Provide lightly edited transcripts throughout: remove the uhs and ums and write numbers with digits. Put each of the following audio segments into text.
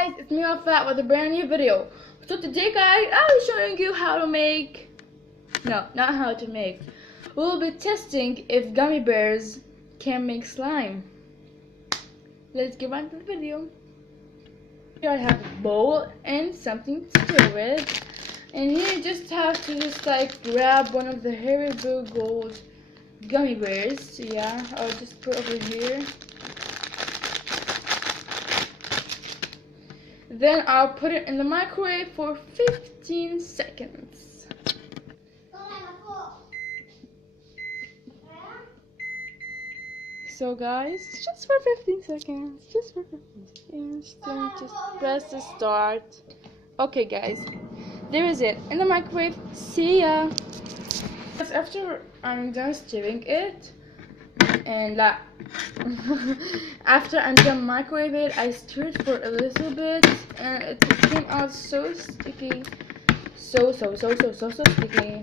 guys, it's me Fat with a brand new video. So today guys, I'll be showing you how to make, no, not how to make. We'll be testing if gummy bears can make slime. Let's get on to the video. Here I have a bowl and something to stir with. And here you just have to grab one of the Haribo Gold gummy bears. So yeah, I'll just put over here. Then I'll put it in the microwave for 15 seconds. So guys, just for 15 seconds, just for 15 seconds, then just press the start. Okay guys, there is it, in the microwave. See ya! After I'm done stirring it, and after I'm done microwave it, I stirred for a little bit, and it came out so sticky, so sticky.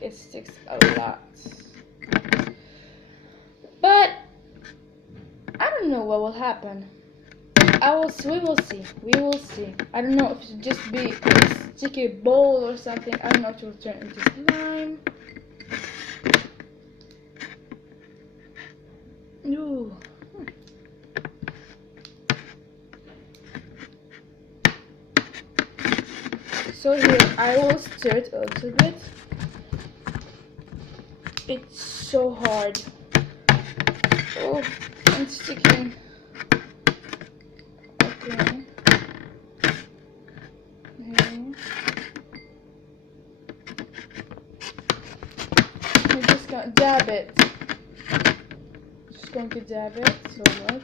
It sticks a lot, but I don't know what will happen. We will see. I don't know if it should just be a sticky bowl or something. I don't know if it will turn into slime. Ooh. So here I will stir it a little bit. It's so hard. Oh, I'm sticking. Okay. I'm just gonna dab it. Going to dab it so much.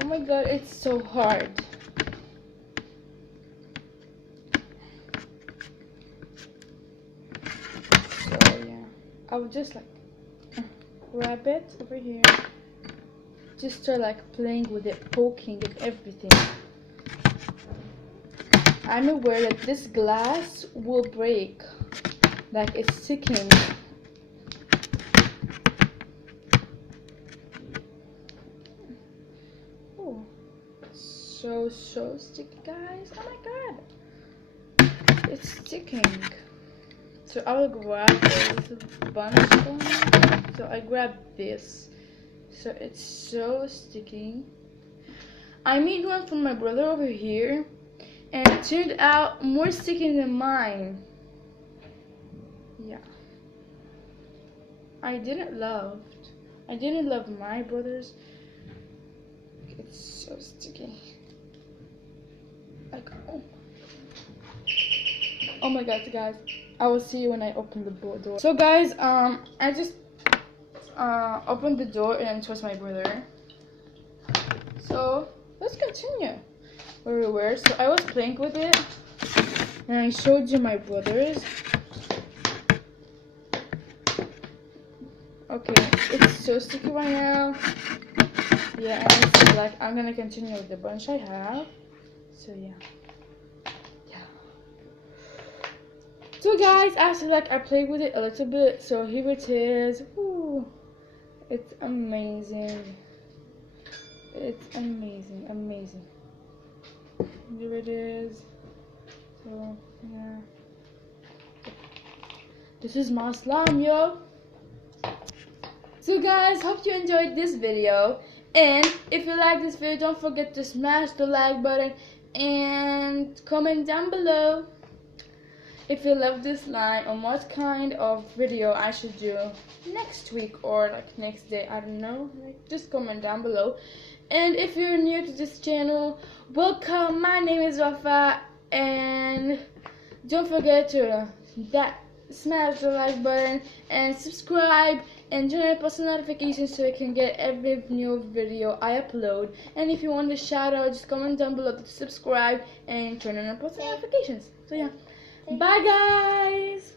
Oh my god, it's so hard. So yeah, I would just grab it over here. Just start playing with it, poking and everything. I'm aware that this glass will break, it's sticking. Oh, so sticky, guys. Oh my god, it's sticking. So I will grab a little bunch one. So I grab this. So it's so sticky. I made one for my brother over here, and it turned out more sticky than mine. Yeah. I didn't love my brother's. It's so sticky. Oh my god, guys. I will see you when I open the door. So guys, I just opened the door and it was my brother. So let's continue where we were. So I was playing with it, and I showed you my brothers. Okay, it's so sticky right now. Yeah, and it's I'm gonna continue with the bunch I have. So yeah. So guys, after I played with it a little bit, so here it is. Ooh, it's amazing. It's amazing. Here it is. So yeah, this is my slime, yo. So guys, hope you enjoyed this video, and if you like this video, don't forget to smash the like button and comment down below if you love this slime and what kind of video I should do next week or next day. I don't know, just comment down below. And if you're new to this channel, welcome. My name is Rafa, and don't forget to smash the like button and subscribe and turn on post notifications so you can get every new video I upload. And if you want a shout out, just comment down below to subscribe and turn on post notifications. So yeah, bye guys.